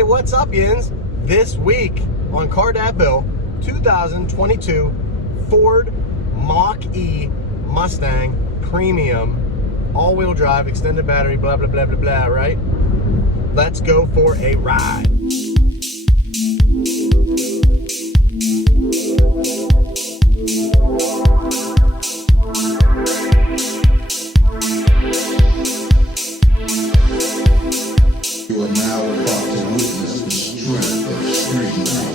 Hey, what's up, Yins? This week on Car Dad Bill, 2022 Ford Mach-e Mustang Premium, all-wheel drive, extended battery, blah, blah, blah, blah, blah, right? Let's go for a ride. You are now about to witness the strength of street now.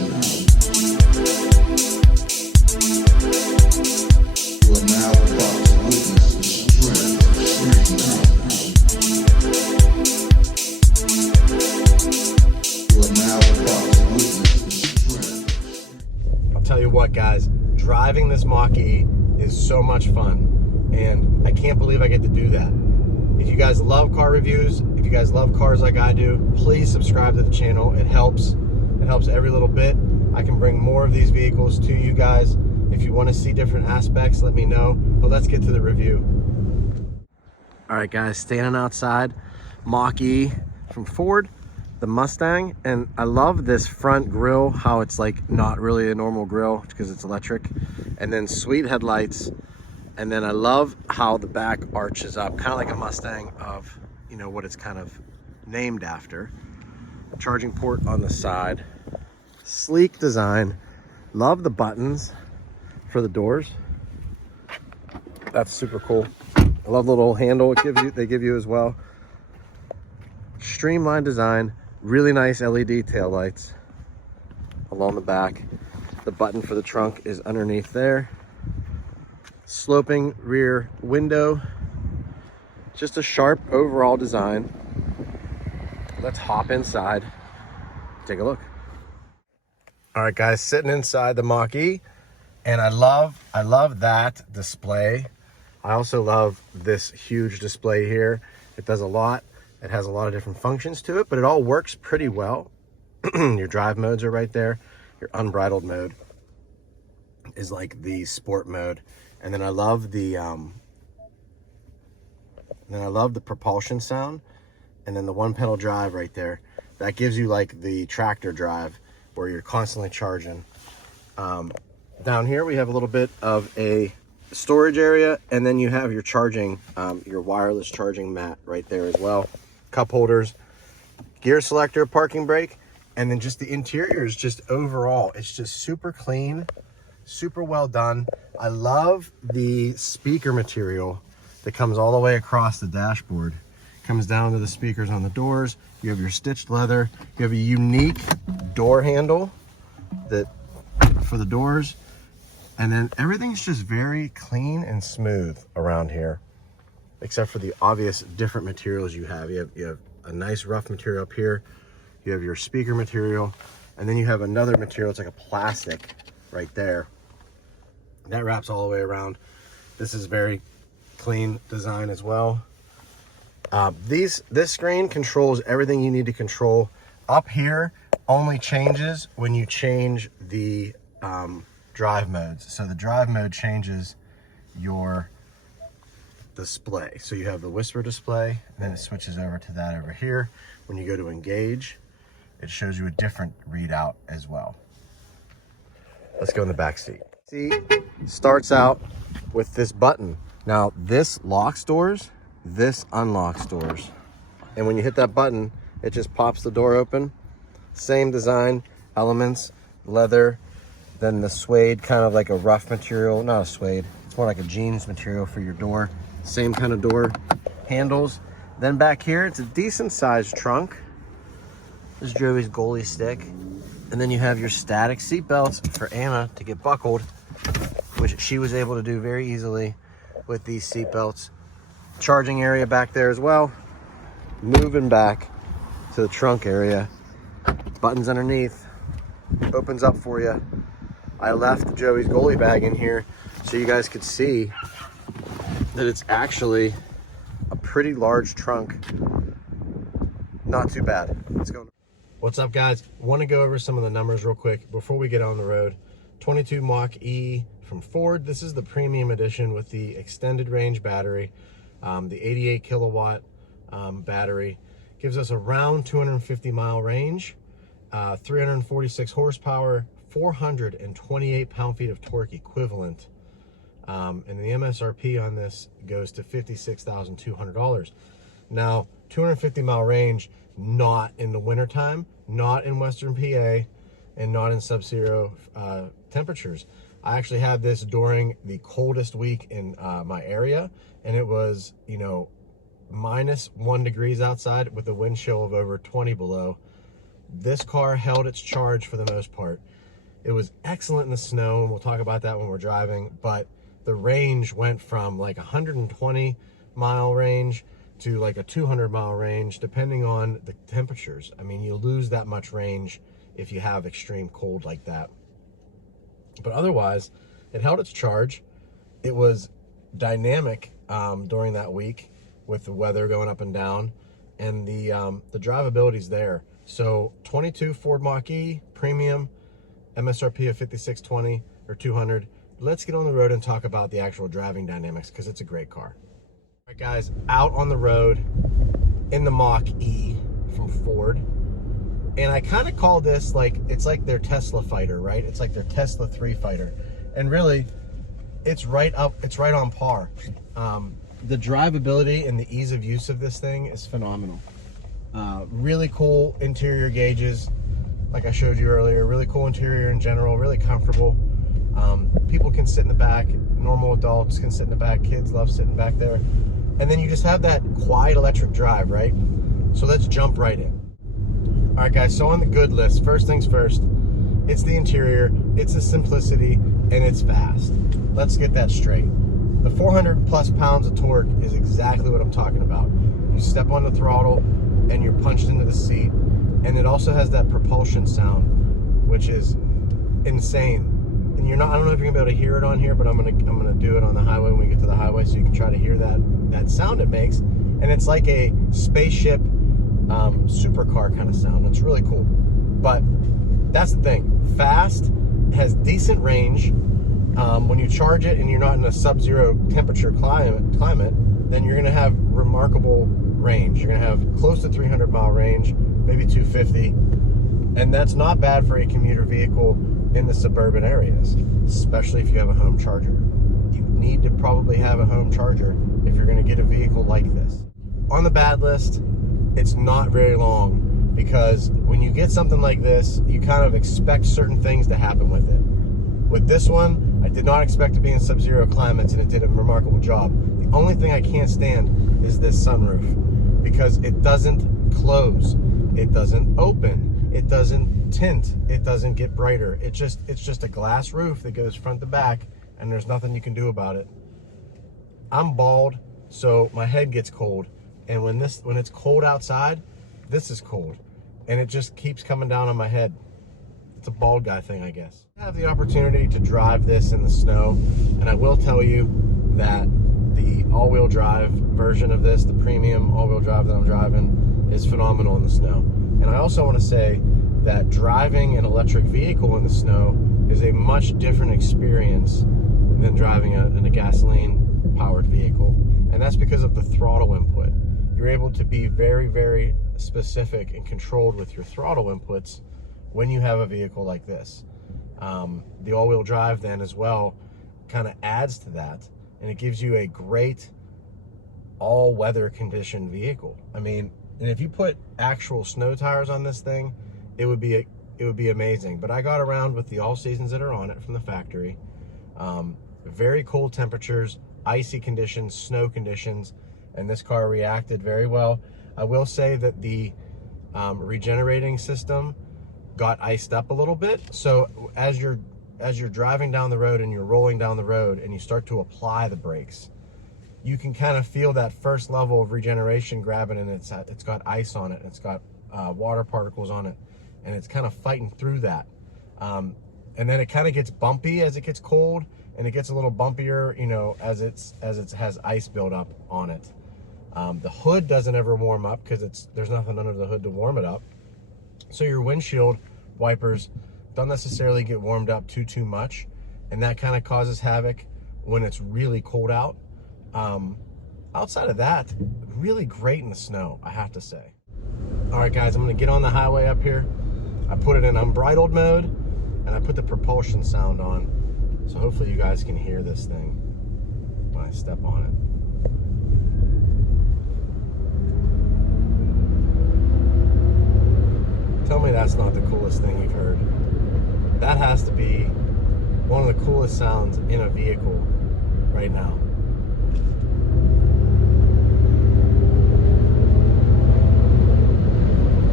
You are now about to witness the strength of street now. You are now about to witness the strength. I'll tell you what, guys, driving this Mach-e is so much fun, and I can't believe I get to do that. If you guys love car reviews, if you guys love cars like I do, please subscribe to the channel. It helps every little bit. I can bring more of these vehicles to you guys. If you want to see different aspects, let me know. But let's get to the review. All right, guys, standing outside Mach-e from Ford, the Mustang, and I love this front grille, how it's like not really a normal grille because it's electric, and then sweet headlights. And then I love how the back arches up, kind of like a Mustang of, you know, what it's kind of named after. Charging port on the side. Sleek design. Love the buttons for the doors. That's super cool. I love the little handle they give you as well. Streamlined design. Really nice LED taillights along the back. The button for the trunk is underneath there. Sloping rear window, just a sharp overall design. Let's hop inside, take a look. All right, guys, sitting inside the Mach-e, and I love that display. I also love this huge display here. It does a lot. It has a lot of different functions to it, but it all works pretty well. Your drive modes are right there. Your unbridled mode is like the sport mode. And then I love the propulsion sound, and then the one pedal drive right there. That gives you like the tractor drive where you're constantly charging. Down here we have a little bit of a storage area, and then you have your charging, your wireless charging mat right there as well. Cup holders, gear selector, parking brake, and then just the interior is just overall, it's just super clean. Super well done. I love the speaker material that comes all the way across the dashboard. Comes down to the speakers on the doors. You have your stitched leather. You have a unique door handle for the doors. And then everything's just very clean and smooth around here, except for the obvious different materials you have. You have a nice rough material up here. You have your speaker material, and then you have another material. It's like a plastic right there. That wraps all the way around. This is very clean design as well. This screen controls everything you need to control. Up here only changes when you change the drive modes. So the drive mode changes your display. So you have the whisper display, and then it switches over to that over here. When you go to engage, it shows you a different readout as well. Let's go in the back seat. Seat starts out with this button. Now this locks doors, this unlocks doors. And when you hit that button, it just pops the door open. Same design elements, leather, then the suede, kind of like a rough material, not a suede, it's more like a jeans material for your door. Same kind of door handles. Then back here, it's a decent sized trunk. This is Joey's goalie stick. And then you have your static seat belts for Anna to get buckled, which she was able to do very easily with these seat belts. Charging area back there as well. Moving back to the trunk area. Buttons underneath. Opens up for you. I left Joey's goalie bag in here so you guys could see that it's actually a pretty large trunk. Not too bad. Let's go. What's up, guys? Want to go over some of the numbers real quick before we get on the road. 22 Mach-e from Ford. This is the premium edition with the extended range battery. The 88 kilowatt battery gives us around 250 mile range. 346 horsepower, 428 pound-feet of torque equivalent. And the MSRP on this goes to $56,200. Now, 250-mile range, not in the wintertime, not in Western PA, and not in sub-zero temperatures. I actually had this during the coldest week in my area, and it was, you know, -1 degrees outside with a wind chill of over 20 below. This car held its charge for the most part. It was excellent in the snow, and we'll talk about that when we're driving, but the range went from like 120-mile range to like a 200-mile range, depending on the temperatures. I mean, you lose that much range if you have extreme cold like that. But otherwise, it held its charge. It was dynamic during that week with the weather going up and down, and the drivability's there. So 22 Ford Mach-e premium, MSRP of $56,200 or $200. Let's get on the road and talk about the actual driving dynamics, because it's a great car. All right, guys, out on the road in the Mach-e from Ford. And I kind of call this like, it's like their Tesla fighter, right? It's like their Tesla 3 fighter. And really, it's right on par. The drivability and the ease of use of this thing is phenomenal. Really cool interior gauges, like I showed you earlier. Really cool interior in general, really comfortable. People can sit in the back, normal adults can sit in the back, kids love sitting back there. And then you just have that quiet electric drive, right? So let's jump right in. All right, guys, so on the good list, first things first, it's the interior, it's the simplicity, and it's fast. Let's get that straight. The 400 plus pounds of torque is exactly what I'm talking about. You step on the throttle and you're punched into the seat, and it also has that propulsion sound, which is insane. And you're not, I don't know if you're gonna be able to hear it on here, but I'm gonna do it on the highway when we get to the highway, so you can try to hear that sound it makes. And it's like a spaceship supercar kind of sound. It's really cool. But that's the thing, fast, has decent range. When you charge it and you're not in a sub-zero temperature climate, then you're gonna have remarkable range. You're gonna have close to 300-mile range, maybe 250, and that's not bad for a commuter vehicle in the suburban areas, especially if you have a home charger. You need to probably have a home charger if you're gonna get a vehicle like this. On the bad list, it's not very long, because when you get something like this, you kind of expect certain things to happen with it. With this one, I did not expect to be in sub-zero climates, and it did a remarkable job. The only thing I can't stand is this sunroof, because it doesn't close, it doesn't open, it doesn't tint, it doesn't get brighter. It's just a glass roof that goes front to back, and there's nothing you can do about it. I'm bald, so my head gets cold. And when it's cold outside, this is cold, and it just keeps coming down on my head. It's a bald guy thing, I guess. I have the opportunity to drive this in the snow, and I will tell you that the all-wheel drive version of this, the premium all-wheel drive that I'm driving, is phenomenal in the snow. And I also want to say that driving an electric vehicle in the snow is a much different experience than driving a gasoline-powered vehicle. And that's because of the throttle input. You're able to be very, very specific and controlled with your throttle inputs when you have a vehicle like this. The all-wheel drive then as well kind of adds to that, and it gives you a great all-weather conditioned vehicle. I mean, and if you put actual snow tires on this thing, it would be amazing. But I got around with the all seasons that are on it from the factory. Very cold temperatures, icy conditions, snow conditions, and this car reacted very well. I will say that the regenerating system got iced up a little bit. So as you're driving down the road and you're rolling down the road and you start to apply the brakes, you can kind of feel that first level of regeneration grabbing, and it's got ice on it, and it's got water particles on it, and it's kind of fighting through that. And then it kind of gets bumpy as it gets cold, and it gets a little bumpier, you know, as it has ice build up on it. The hood doesn't ever warm up because there's nothing under the hood to warm it up. So your windshield wipers don't necessarily get warmed up too much, and that kind of causes havoc when it's really cold out. Outside of that, really great in the snow, I have to say. All right, guys, I'm gonna get on the highway up here. I put it in unbridled mode, and I put the propulsion sound on. So hopefully you guys can hear this thing when I step on it. Tell me that's not the coolest thing you've heard. That has to be one of the coolest sounds in a vehicle right now.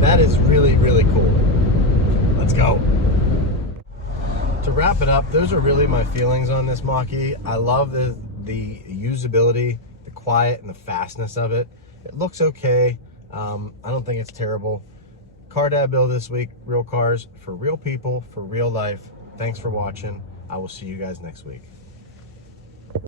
That is really, really cool. Let's go. To wrap it up, those are really my feelings on this Mach-e. I love the usability, the quiet, and the fastness of it. It looks okay. I don't think it's terrible. Car Dad Bill this week. Real cars for real people, for real life. Thanks for watching. I will see you guys next week.